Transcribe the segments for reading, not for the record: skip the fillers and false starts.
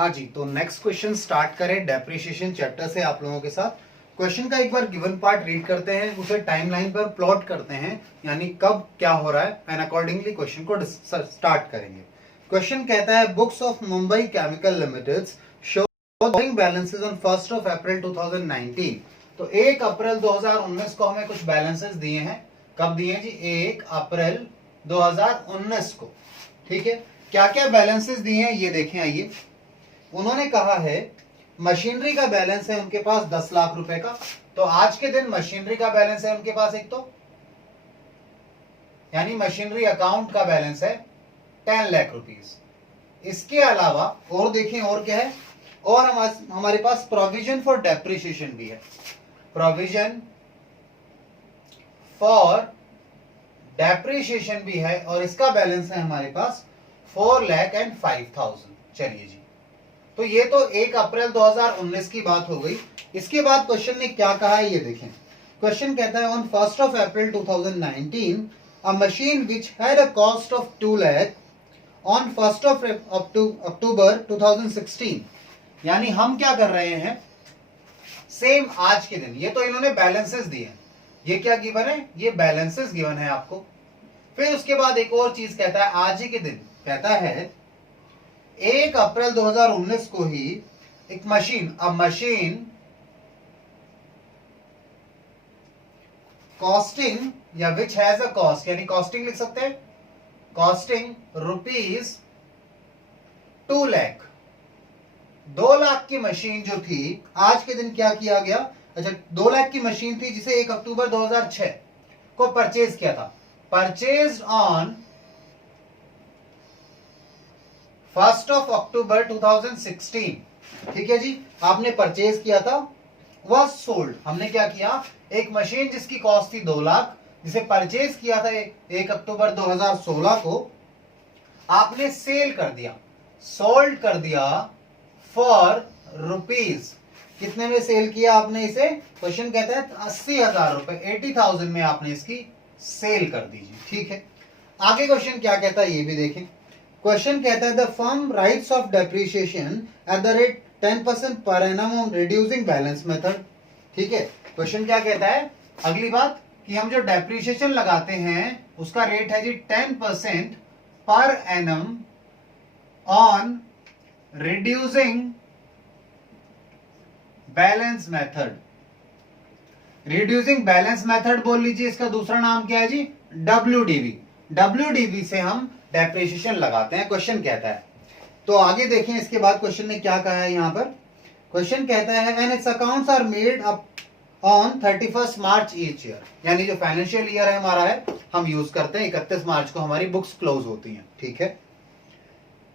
हाँ जी, तो next question start करें डेप्रिसिएशन चैप्टर से आप लोगों के साथ। क्वेश्चन का एक बार गिवन पार्ट रीड करते हैं, उसे टाइमलाइन पर प्लॉट करते हैं, यानी कब क्या हो रहा है, एंड अकॉर्डिंगली क्वेश्चन को स्टार्ट करेंगे। क्वेश्चन कहता है books of Mumbai chemical limited show balances on 1st of April 2019। तो 1 अप्रैल 2019 को हमें कुछ बैलेंसेस दिए हैं। कब दिए हैं जी? 1 अप्रैल 2019 को। ठीक है, क्या क्या बैलेंसेस दिए हैं ये देखें। आइए, उन्होंने कहा है मशीनरी का बैलेंस है उनके पास 10 लाख रुपए का। तो आज के दिन मशीनरी का बैलेंस है उनके पास एक, तो यानी मशीनरी अकाउंट का बैलेंस है 10 लाख रुपीस। इसके अलावा और देखें और क्या है, और हमारे पास प्रोविजन फॉर डेप्रिसिएशन भी है। प्रोविजन फॉर डेप्रिसिएशन भी है और इसका बैलेंस है हमारे पास 4,05,000। चलिए जी, तो ये तो 1 अप्रैल 2019 की बात हो गई। इसके बाद क्वेश्चन ने क्या कहा है ये देखें। क्वेश्चन कहता है on 1st of April 2019 a machine which had a cost of 2 lakh on 1st of October 2016। यानी हम क्या कर रहे हैं, सेम आज के दिन, ये तो इन्होंने बैलेंसेस दिए हैं, ये क्या गिवन है, ये बैलेंसेस गिवन है आपको। फिर उसके बाद एक और चीज कहता है आज ही के दिन, कहता है 1 अप्रैल 2019 को ही एक मशीन, अब मशीन कॉस्टिंग या विच हैज अ कॉस्ट, यानी कॉस्टिंग लिख सकते हैं, कॉस्टिंग रुपीज 2 लाख, 2 लाख की मशीन जो थी आज के दिन क्या किया गया। अच्छा, 2 लाख की मशीन थी जिसे 1 अक्टूबर 2006 को परचेज किया था। Purchase on 1st of October 2016। ठीक है जी, आपने परचेज किया था, वह सोल्ड, हमने क्या किया, एक मशीन जिसकी कॉस्ट थी 2 लाख, जिसे परचेज किया था 1 अक्टूबर 2016 को, आपने सेल कर दिया, सोल्ड कर दिया फॉर रुपीज। कितने में सेल किया आपने इसे? क्वेश्चन कहता है 80,000 रुपए, 80,000 में आपने इसकी सेल कर दीजिए। ठीक है, आगे क्वेश्चन क्या कहता है ये भी देखें। क्वेश्चन कहता है the firm rights of depreciation at the rate 10% per annum on reducing balance method. ठीक है, क्वेश्चन क्या कहता है, अगली बात कि हम जो डेप्रिसिएशन लगाते हैं उसका रेट है जी 10% per annum on reducing balance method. Reducing balance method बोल लीजिए, इसका दूसरा नाम क्या है जी? WDV। WDV से हम डेप्रिसिएशन लगाते हैं, क्वेश्चन कहता है। तो आगे देखें, इसके बाद क्वेश्चन ने क्या कहा है यहां पर। क्वेश्चन कहता है and its accounts are made up on 31st March each year, यानी जो फाइनेंशियल ईयर है हमारा है, हम यूज करते हैं 31 मार्च को हमारी बुक्स क्लोज होती हैं। ठीक है,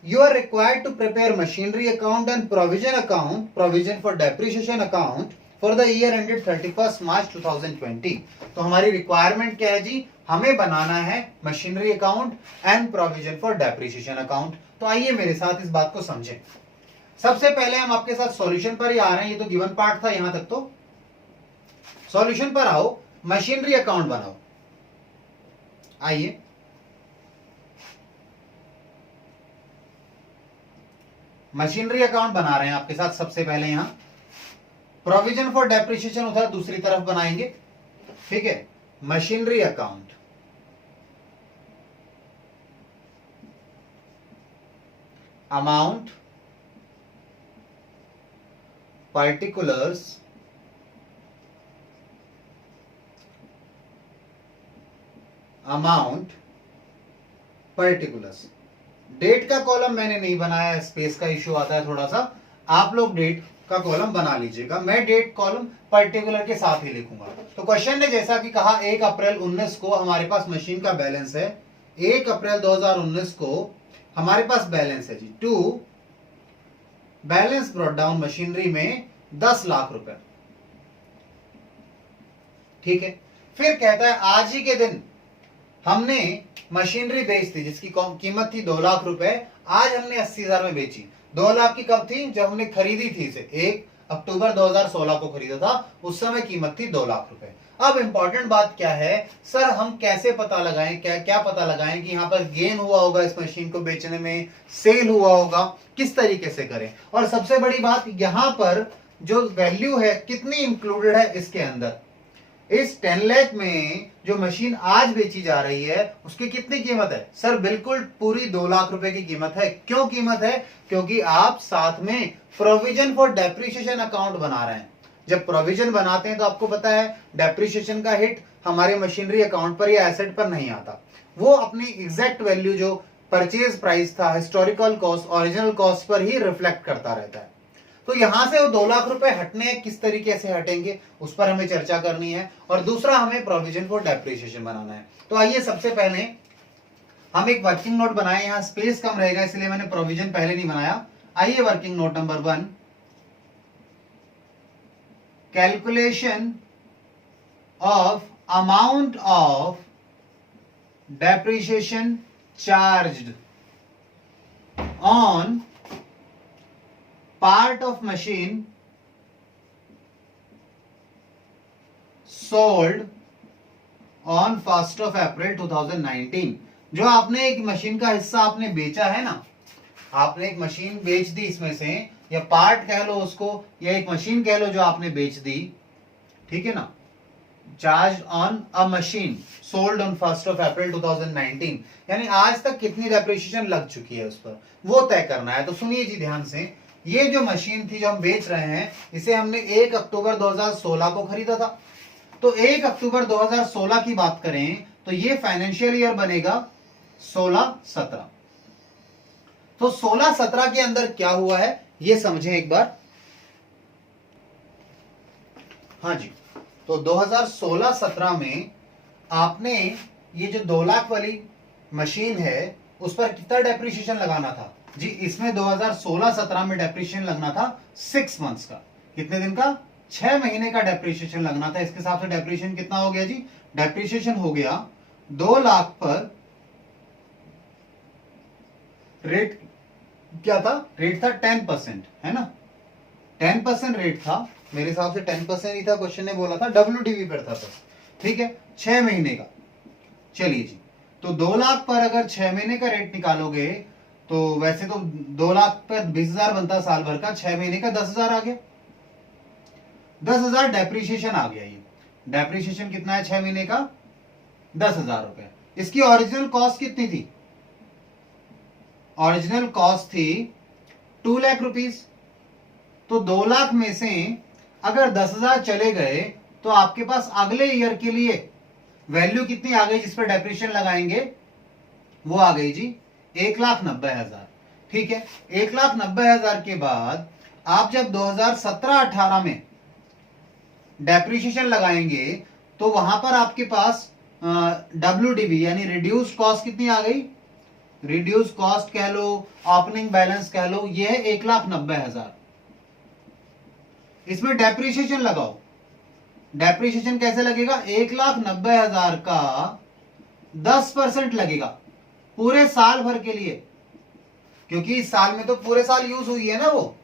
you are required to prepare machinery account and provision for depreciation account for the year ended 31st March 2020। तो हमारी रिक्वायरमेंट क्या है जी, हमें बनाना है machinery account and provision for depreciation account. तो आइए मेरे साथ इस बात को समझें। सबसे पहले हम आपके साथ सॉल्यूशन पर ही आ रहे हैं, ये तो गिवन पार्ट था यहां तक, तो सॉल्यूशन पर आओ, मशीनरी अकाउंट बनाओ। आइए, मशीनरी अकाउंट बना रहे हैं आपके साथ। सबसे पहले यहां प्रोविजन फॉर डेप्रिसिएशन उधर दूसरी तरफ बनाएंगे। ठीक है, machinery account, amount, particulars, amount, particulars. Date का कॉलम मैंने नहीं बनाया, स्पेस का इश्यू आता है थोड़ा सा, आप लोग डेट का कॉलम बना लीजिएगा, मैं डेट कॉलम पर्टिकुलर के साथ ही लिखूंगा। तो क्वेश्चन ने जैसा कि कहा 1 अप्रैल 19 को हमारे पास मशीन का बैलेंस है, 1 अप्रैल 2019 को हमारे पास बैलेंस है जी 2, बैलेंस ब्रॉट डाउन मशीनरी में 10 लाख रुपए। ठीक है, फिर कहता है आज ही के दिन हमने मशीनरी बेच दी जिसकी कीमत थी 2 लाख रुपए, आज हमने 80,000 में बेची। 2 लाख की कब थी? जब हमने खरीदी थी इसे, 1 अक्टूबर 2016 को खरीदा था, उस समय कीमत थी 2 लाख रुपए। अब इंपॉर्टेंट बात क्या है, सर हम कैसे पता लगाएं, क्या क्या पता लगाएं कि यहाँ पर गेन हुआ होगा इस मशीन को बेचने में, सेल हुआ होगा, किस तरीके से करें। और सबसे बड़ी बात, यहाँ पर जो वैल्यू है कितनी इंक्लूडेड है इसके अंदर। इस 10 लाख में जो मशीन आज बेची जा रही है उसकी कितनी कीमत है, सर बिल्कुल पूरी 2 लाख रुपए की कीमत है। क्यों कीमत है, क्योंकि आप साथ में प्रोविजन फॉर डेप्रिसिएशन अकाउंट बना रहे हैं। जब प्रोविजन बनाते हैं तो आपको पता है डेप्रिसिएशन का हिट हमारे मशीनरी अकाउंट पर या एसेट पर नहीं आता, वो अपनी एग्जैक्ट वैल्यू जो परचेज प्राइस था, हिस्टोरिकल कॉस्ट, ओरिजिनल कॉस्ट पर ही रिफ्लेक्ट करता रहता है। तो यहां से वो 2 लाख रुपए हटने किस तरीके से हटेंगे उस पर हमें चर्चा करनी है, और दूसरा हमें प्रोविजन फॉर डेप्रिसिएशन बनाना है। तो आइए सबसे पहले हम एक वर्किंग नोट बनाए, यहां स्पेस कम रहेगा इसलिए मैंने प्रोविजन पहले नहीं बनाया। आइए working note number 1, calculation of amount of depreciation charged on part of machine sold on 1st of April 2019। जो आपने एक मशीन का हिस्सा आपने बेचा है ना, आपने एक मशीन बेच दी इसमें से, या पार्ट कह लो उसको, या एक मशीन कह लो जो आपने बेच दी, ठीक है ना। Charge on a machine sold on 1st of April 2019, यानी आज तक कितनी डेप्रिसिएशन लग चुकी है उस पर, वो तय करना है। तो सुनिए जी ध्यान से, ये जो मशीन थी जो हम बेच रहे हैं, इसे हमने 1 अक्टूबर 2016 को खरीदा था। तो 1 अक्टूबर 2016 की बात करें तो ये फाइनेंशियल ईयर बनेगा 16-17। तो 16-17 के अंदर क्या हुआ है ये समझें एक बार। हाँ जी, तो 2016-17 में आपने ये जो 2 लाख वाली मशीन है उस पर कितना डेप्रिसिएशन लगाना था जी। इसमें 2016-17 में डेप्रिसिएशन लगना था 6 मंथ्स का। कितने दिन का, 6 महीने का डेप्रिसिएशन लगना था। इसके हिसाब से डेप्रिसिएशन कितना हो गया जी, डेप्रिसिएशन हो गया 2 लाख पर रेट क्या था, रेट था 10%, है ना। 10% रेट था, मेरे हिसाब से 10% ही था, क्वेश्चन ने बोला था WDV पर था बस, ठीक है, 6 महीने का। चलिए जी, तो 2 लाख पर अगर 6 महीने का रेट निकालोगे तो वैसे तो 2 लाख पर 20,000 बनता साल भर का, 6 महीने का 10,000 आ गया। 10,000 डेप्रिसिएशन आ गया। ये डेप्रिसिएशन कितना है 6 महीने का, 10,000 रुपए। इसकी ओरिजिनल कॉस्ट कितनी थी, ओरिजिनल कॉस्ट थी 2 लाख रुपीस। तो 2 लाख में से अगर 10,000 चले गए तो आपके पास अगले ईयर के लिए वैल्यू कितनी आ गई जिस पर डेप्रिसिएशन लगाएंगे, वो आ गई जी 1,90,000। ठीक है, 1,90,000 के बाद आप जब 2017-18 में डेप्रिसिएशन लगाएंगे तो वहां पर आपके पास WDV यानी रिड्यूस कॉस्ट कितनी आ गई, रिड्यूस कॉस्ट कह लो, ओपनिंग बैलेंस कह लो, ये है 1,90,000। इसमें डेप्रिसिएशन लगाओ, डेप्रिसिएशन कैसे लगेगा, 1,90,000 का 10% लगेगा पूरे साल भर के लिए, क्योंकि इस साल में तो पूरे साल यूज हुई है ना। वो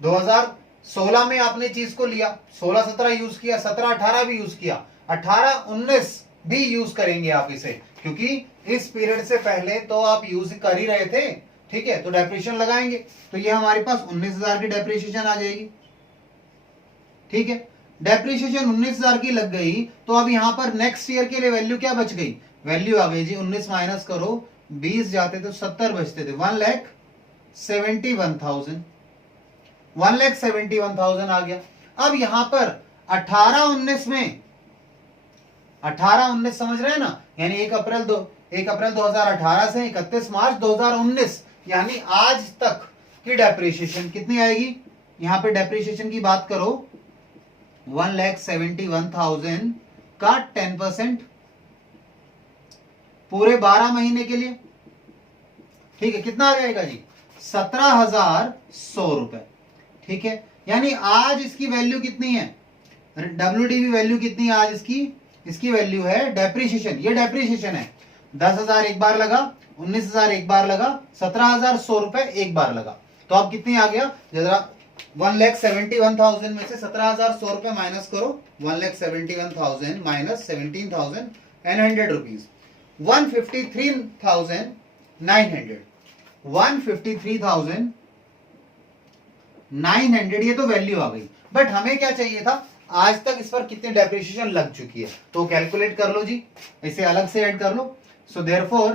2016 में आपने चीज को लिया, 16-17 यूज किया, 17-18 भी यूज किया, 18-19 भी यूज करेंगे आप इसे, क्योंकि इस पीरियड से पहले तो आप यूज कर ही रहे थे। ठीक है, तो डेप्रिसिएशन लगाएंगे तो ये हमारे पास 19,000 की डेप्रिसिएशन आ जाएगी। ठीक है, डेप्रिसिएशन 19,000 की लग गई तो अब यहां पर नेक्स्ट ईयर के लिए वैल्यू क्या बच गई, वैल्यू आ गई जी 19 माइनस करो, 20 जाते तो 70 बचते थे, 1,71,000, 1,71,000 आ गया। अब यहां पर 18-19 में, 18-19 समझ रहे हैं ना, यानी 1 अप्रैल 2018 से 31 मार्च 2019, यानी आज तक की डेप्रिसिएशन कितनी आएगी। यहां पे डेप्रिसिएशन की बात करो, 1,71,000 का 10% पूरे 12 महीने के लिए। ठीक है, कितना आ जाएगा जी, 17,100 रुपए। ठीक है, यानी आज इसकी वैल्यू कितनी है, WDV वैल्यू कितनी है आज इसकी वैल्यू है, डेप्रिसिएशन, ये डेप्रिसिएशन है, 10,000 एक बार लगा, 19,000 एक बार लगा, 17,100 रुपए एक बार लगा। तो अब कितनी आ गया, जरा 1,71,000 में से 17,100 रुपए माइनस करो, 1,71,000 माइनस 17,900 रुपीज, 153,900, 153,900 ये तो वैल्यू आ गई। बट हमें क्या चाहिए था, आज तक इस पर कितनी डेप्रिसिएशन लग चुकी है, तो कैलकुलेट कर लो जी, इसे अलग से ऐड कर लो। So therefore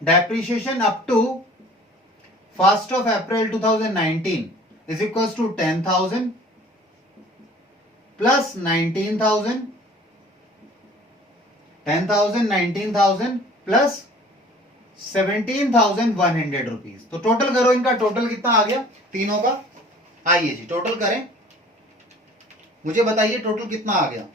depreciation up to 1st of April 2019 is equals to 10,000 plus 19,000, 19,000 plus 17,100 rupees. तो टोटल करो, इनका टोटल कितना आ गया तीनों का, आइए जी टोटल करें, मुझे बताइए टोटल कितना आ गया।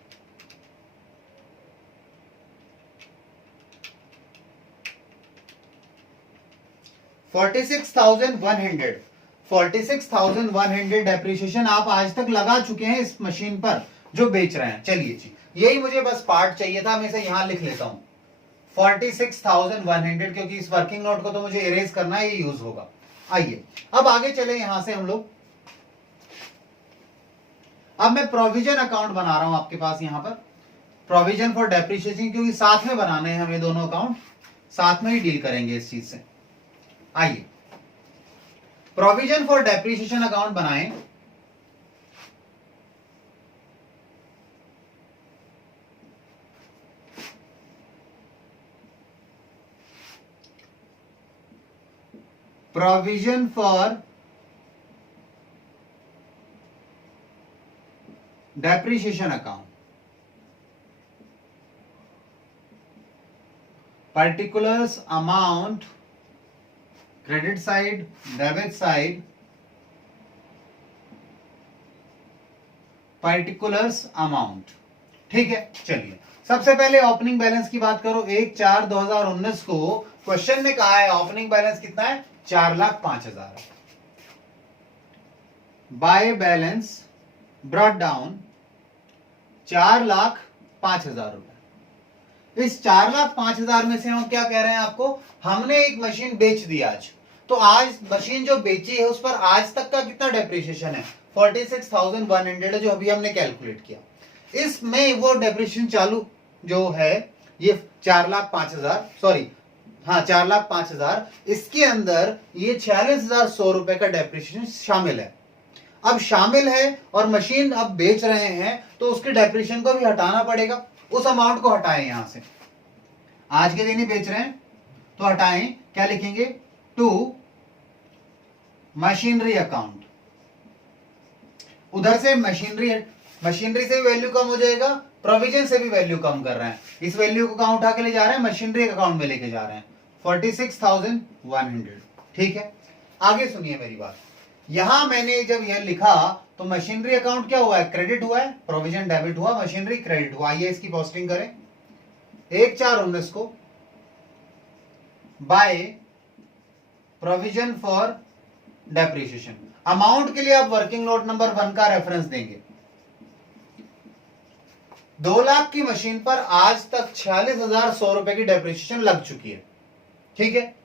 $46,100 डेप्रिसिएशन आप आज तक लगा चुके हैं इस मशीन पर जो बेच रहे हैं। चलिए जी, यही मुझे बस पार्ट चाहिए था, मैं इसे यहां लिख लेता हूं 46,100, क्योंकि इस वर्किंग नोट को तो मुझे इरेज करना है, ये यूज होगा। आइए अब आगे चले यहां से हम लोग। अब मैं प्रोविजन अकाउंट बना रहा हूं आपके पास यहां पर, प्रोविजन फॉर डेप्रिसिएशन, क्योंकि साथ में बनाने हैं हमें, दोनों अकाउंट साथ में ही डील करेंगे इस चीज से। आइए प्रोविजन फॉर डेप्रिसिएशन अकाउंट बनाएं। Provision for depreciation account, particulars amount, credit side, debit side, particulars amount. ठीक है, चलिए सबसे पहले ओपनिंग बैलेंस की बात करो। 1/4/2019 को क्वेश्चन में कहा है ओपनिंग बैलेंस कितना है, 4,05,000। बाय बैलेंस ब्रॉट डाउन 4,05,000 रुपए। इस 4,05,000 में से हम क्या कह रहे हैं आपको, हमने एक मशीन बेच दी आज, तो आज मशीन जो बेची है उस पर आज तक का कितना डेप्रिसिएशन है, 46,100 जो अभी हमने कैलकुलेट किया। इसमें वो डेप्रिसिएशन चालू जो है ये 4,05,000, सॉरी हाँ 4,05,000, इसके अंदर ये 46,100 रुपए का डेप्रिसिएशन शामिल है। अब शामिल है और मशीन अब बेच रहे हैं, तो उसके डेप्रिसिएशन को भी हटाना पड़ेगा। उस अमाउंट को हटाएं यहां से, आज के दिन ही बेच रहे हैं तो हटाएं, क्या लिखेंगे, टू मशीनरी अकाउंट। उधर से मशीनरी से भी वैल्यू कम हो जाएगा, प्रोविजन से भी वैल्यू कम कर रहे हैं, इस वैल्यू को कहां उठा के ले जा रहे हैं, मशीनरी अकाउंट में लेके जा रहे हैं, 46,100। ठीक है, आगे सुनिए मेरी बात। यहां मैंने जब यह लिखा तो मशीनरी अकाउंट क्या हुआ है, क्रेडिट हुआ है, प्रोविजन डेबिट हुआ, मशीनरी क्रेडिट हुआ। आइए इसकी पोस्टिंग करें। 1/4/19 को by provision for depreciation, amount के लिए आप वर्किंग नोट नंबर 1 का रेफरेंस देंगे। 2 लाख की मशीन पर आज तक 46,100 रुपए की डेप्रिसिएशन लग चुकी है। ठीक है,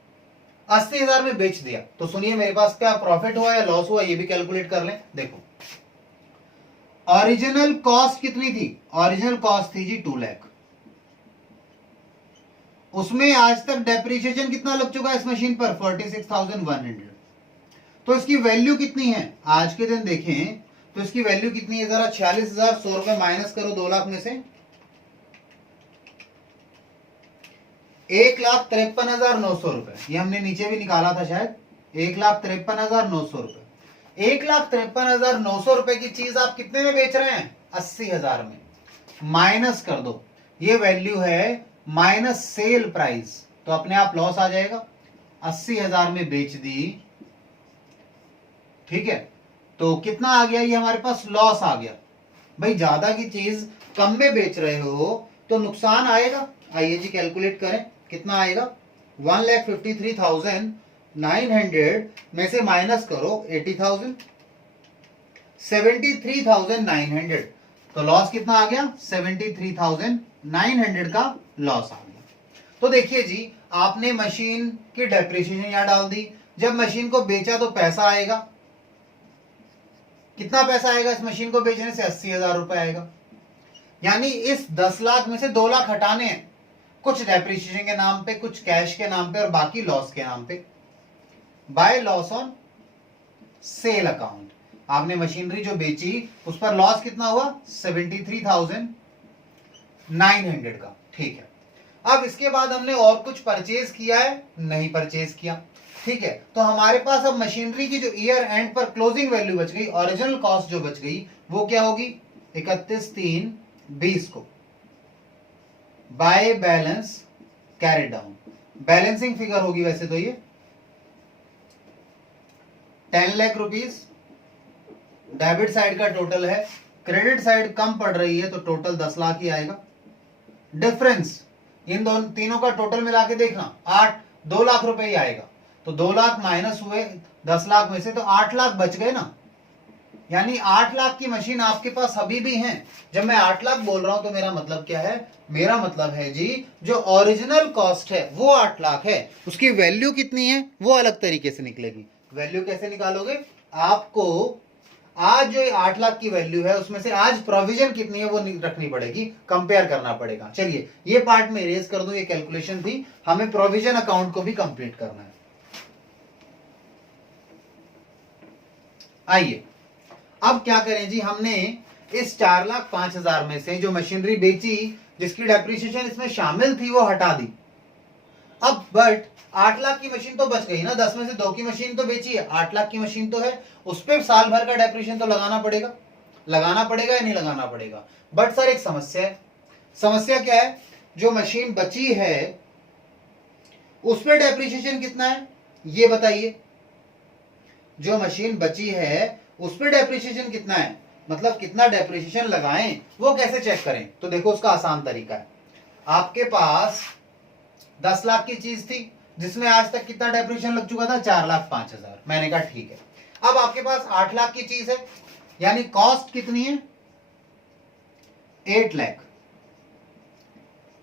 80,000 में बेच दिया, तो सुनिए मेरे पास क्या प्रॉफिट हुआ या लॉस हुआ, ये भी कैलकुलेट कर लें। देखो ओरिजिनल कॉस्ट कितनी थी, ओरिजिनल कॉस्ट थी जी 2 लाख, उसमें आज तक डेप्रिसिएशन कितना लग चुका है इस मशीन पर, 46,100। तो इसकी वैल्यू कितनी है, आज के दिन देखें तो इसकी वैल्यू कितनी है, जरा 46,100 रुपए माइनस करो 2 लाख में से, 1,53,900 रुपए, ये हमने नीचे भी निकाला था शायद, 1,53,900 रुपए। 1,53,900 रुपए की चीज आप कितने में बेच रहे हैं, 80,000 में। माइनस कर दो, ये वैल्यू है माइनस सेल प्राइस, तो अपने आप लॉस आ जाएगा। 80,000 में बेच दी, ठीक है, तो कितना आ गया, ये हमारे पास लॉस आ गया। भाई ज्यादा की चीज कम में बेच रहे हो तो नुकसान आएगा। आइए जी कैलकुलेट करें, कितना आएगा, 1,53,900 में से माइनस करो 80,000, 73,900, तो लॉस कितना आ गया, 73,900 का लॉस आ गया। तो देखिए जी, आपने मशीन की डेप्रिसिएशन यहां डाल दी, जब मशीन को बेचा तो पैसा आएगा, कितना पैसा आएगा इस मशीन को बेचने से? 80,000 रुपए आएगा। यानी इस 10 लाख में से 2 लाख हटाने हैं, कुछ डेप्रिसिएशन के नाम पे, कुछ कैश के नाम पे और बाकी लॉस के नाम पे। By loss on sale account, आपने मशीनरी जो बेची उस पर लॉस कितना हुआ? 73,900 का। ठीक है, अब इसके बाद हमने और कुछ परचेज किया है? नहीं परचेज किया। ठीक है, तो हमारे पास अब मशीनरी की जो ईयर एंड पर क्लोजिंग वैल्यू बच गई, ओरिजिनल कॉस्ट जो बच गई, वो क्या होगी? 31/3/20 को by balance carry down. Balancing figure होगी वैसे तो ये 10 लाख रुपीज डेबिट साइड का टोटल है, क्रेडिट साइड कम पड़ रही है तो टोटल 10 लाख ही आएगा। डिफरेंस इन दोनों तीनों का टोटल मिला के देखना 2 लाख रुपए ही आएगा। तो 2 लाख माइनस हुए 10 लाख में से, तो 8 लाख बच गए ना। यानी 8 लाख की मशीन आपके पास अभी भी है। जब मैं 8 लाख बोल रहा हूं तो मेरा मतलब क्या है? मेरा मतलब है जी, जो ओरिजिनल कॉस्ट है वो 8 लाख है, उसकी वैल्यू कितनी है वो अलग तरीके से निकलेगी। वैल्यू कैसे निकालोगे? आपको आज जो 8 लाख की वैल्यू है उसमें से आज प्रोविजन कितनी है वो रखनी पड़ेगी, कंपेयर करना पड़ेगा। चलिए ये पार्ट में इरेज कर दूं, ये कैलकुलेशन थी, हमें प्रोविजन अकाउंट को भी कंप्लीट करना है। आइए अब क्या करें जी, हमने इस 4,05,000 में से जो मशीनरी बेची जिसकी डेप्रिसिएशन इसमें शामिल थी वो हटा दी। अब बट 8 लाख की मशीन तो बच गई ना, 10 में से 2 की मशीन तो बेची है, 8 लाख की मशीन तो है, उस पर साल भर का डेप्रिसिएशन तो लगाना पड़ेगा। लगाना पड़ेगा या नहीं लगाना पड़ेगा? बट सर एक समस्या है। समस्या क्या है? जो मशीन बची है उस पर डेप्रिसिएशन कितना है ये बताइए। जो मशीन बची है उस पर डेप्रिसिएशन कितना है, मतलब कितना डेप्रिसिएशन लगाएं वो कैसे चेक करें? तो देखो उसका आसान तरीका है। आपके पास 10 लाख की चीज थी जिसमें आज तक कितना डेप्रिसिएशन लग चुका था? 4,05,000। मैंने कहा ठीक है। अब आपके पास 8 लाख की चीज है, यानी कॉस्ट कितनी है? 8 लाख।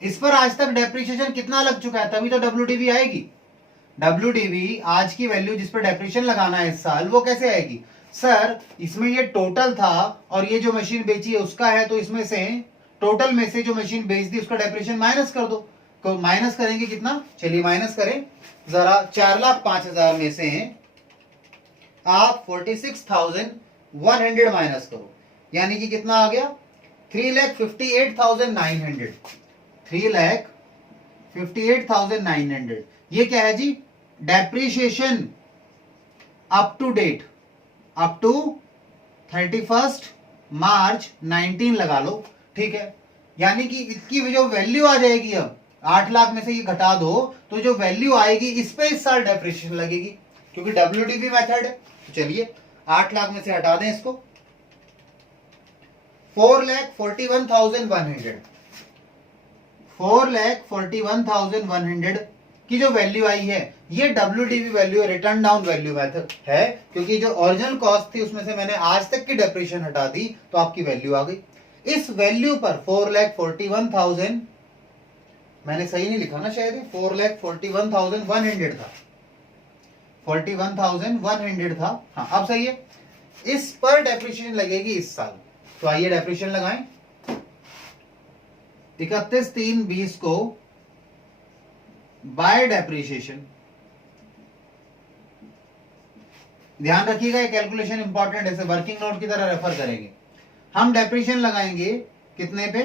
इस पर आज तक डेप्रिसिएशन कितना लग चुका है? तभी तो WDV आएगी। WDV आज की वैल्यू जिस पर डेप्रिसिएशन लगाना है इस साल, वो कैसे आएगी? सर इसमें ये टोटल था और ये जो मशीन बेची है उसका है, तो इसमें से टोटल में से जो मशीन बेच दी उसका डेप्रिसिएशन माइनस कर दो। तो माइनस करेंगे कितना? चलिए माइनस करें जरा। 4,05,000 में से आप 46,100 माइनस करो, यानी कि कितना आ गया? 3,58,900। 3,58,900। ये क्या है जी? Depreciation up to date, up to 31 March 19 लगा लो। ठीक है, यानी कि इसकी जो वैल्यू आ जाएगी, अब 8 लाख में से ये घटा दो तो जो वैल्यू आएगी इस पे इस साल डेप्रिसिएशन लगेगी, क्योंकि WDV मेथड है। तो चलिए 8 लाख में से हटा दें इसको। 4,41,100 4,41,100 की जो वैल्यू आई है ये WDV value, return down value method है, क्योंकि जो ओरिजिनल कॉस्ट थी उसमें से मैंने आज तक की डेप्रिसिएशन हटा दी तो आपकी वैल्यू आ गई। इस वैल्यू पर 4,41,000, मैंने सही नहीं लिखा ना शायद, 4,41,100 था, 41,100 था। हाँ अब सही है। इस पर डेप्रिसिएशन लगेगी इस साल, तो आइए डेप्रिसिएशन लगाएं। 31/3/20 को बाय डेप्रिसिएशन, ध्यान रखिएगा ये कैलकुलेशन इंपॉर्टेंट है, इसे वर्किंग नोट की तरह रेफर करेंगे। हम डेप्रिसिएशन लगाएंगे कितने पे?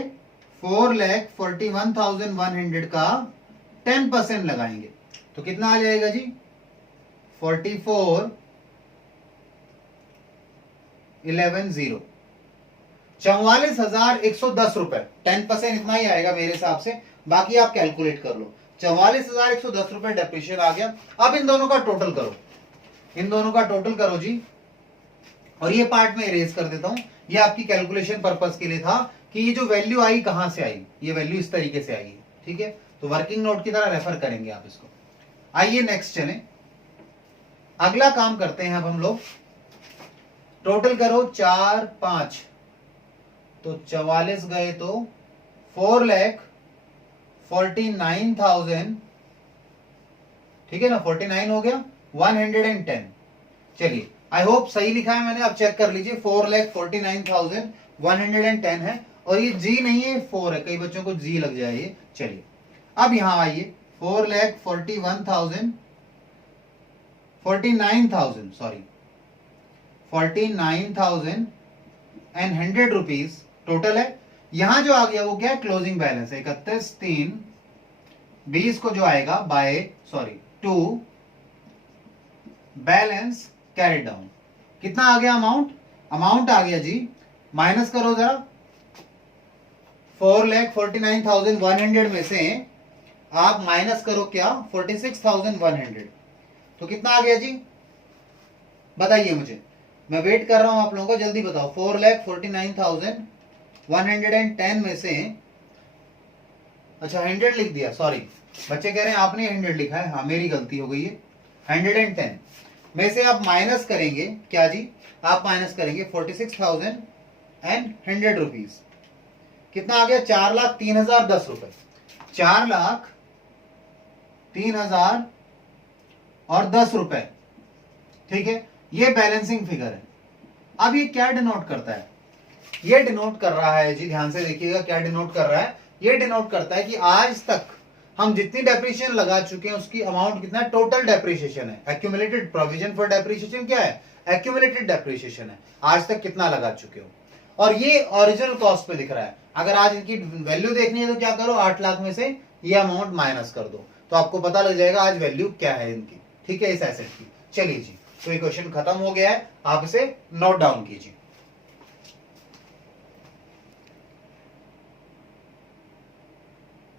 4,41,100 का 10% लगाएंगे तो कितना आ जाएगा जी? 44,11,000, 44,110 रुपए। 10% इतना ही आएगा मेरे हिसाब से, बाकी आप कैलकुलेट कर लो। 44,110 रुपए डेप्रिसिएशन आ गया। अब इन दोनों का टोटल करो, इन दोनों का टोटल करो जी, और ये पार्ट में इरेज कर देता हूं। ये आपकी कैलकुलेशन पर्पस के लिए था कि ये जो वैल्यू आई कहां से आई, ये वैल्यू इस तरीके से आई। ठीक है, तो वर्किंग नोट की तरह रेफर करेंगे आप इसको। आइए नेक्स्ट चलें, अगला काम करते हैं अब हम लोग। टोटल करो 4, 5, तो 44 गए तो 4,49,000, ठीक है ना, 49 हो गया, 110। चलिए आई होप सही लिखा है मैंने, आप चेक कर लीजिए। 4,49,110 है और ये जी नहीं है, 4 है, कई बच्चों को जी लग जाए ये। चलिए अब यहां आइए, 49,100 रुपीज टोटल है। यहां जो आ गया वो क्या है, क्लोजिंग बैलेंस है 31/3/20 को जो आएगा टू बैलेंस कैरी डाउन। कितना आ गया अमाउंट आ गया जी, माइनस करो जरा। 4,49,100 में से आप माइनस करो क्या, 46,100, तो कितना आ गया जी, बताइए मुझे, मैं वेट कर रहा हूं आप लोगों को, जल्दी बताओ। 4,49,110 में से, अच्छा 100 लिख दिया, सॉरी बच्चे कह रहे हैं आपने 100 लिखा है, हाँ मेरी गलती हो गई है। 110 में से आप माइनस करेंगे क्या जी, आप माइनस करेंगे 46,100 रुपीज। कितना आ गया, 4,03,010 रुपए। 4,03,010 रुपए, ठीक है, ये बैलेंसिंग फिगर है। अब ये क्या डिनोट करता है, ये डिनोट कर रहा है जी, ध्यान से देखिएगा क्या डिनोट कर रहा है। ये डिनोट करता है कि आज तक हम जितनी डेप्रिसिएशन लगा चुके हैं उसकी अमाउंट कितना है, टोटल डेप्रिसिएशन है। एक्यूमुलेटेड प्रोविजन फॉर डेप्रिसिएशन क्या है, एक्यूमुलेटेड डेप्रिसिएशन है, आज तक कितना लगा चुके हो। और ये ओरिजिनल कॉस्ट पे दिख रहा है। अगर आज इनकी वैल्यू देखनी है तो क्या करो, 8 लाख में से ये अमाउंट माइनस कर दो, तो आपको पता लग जाएगा आज वैल्यू क्या है इनकी, ठीक है, इस एसेट की। चलिए जी, तो ये क्वेश्चन खत्म हो गया है, आप इसे नोट डाउन कीजिए।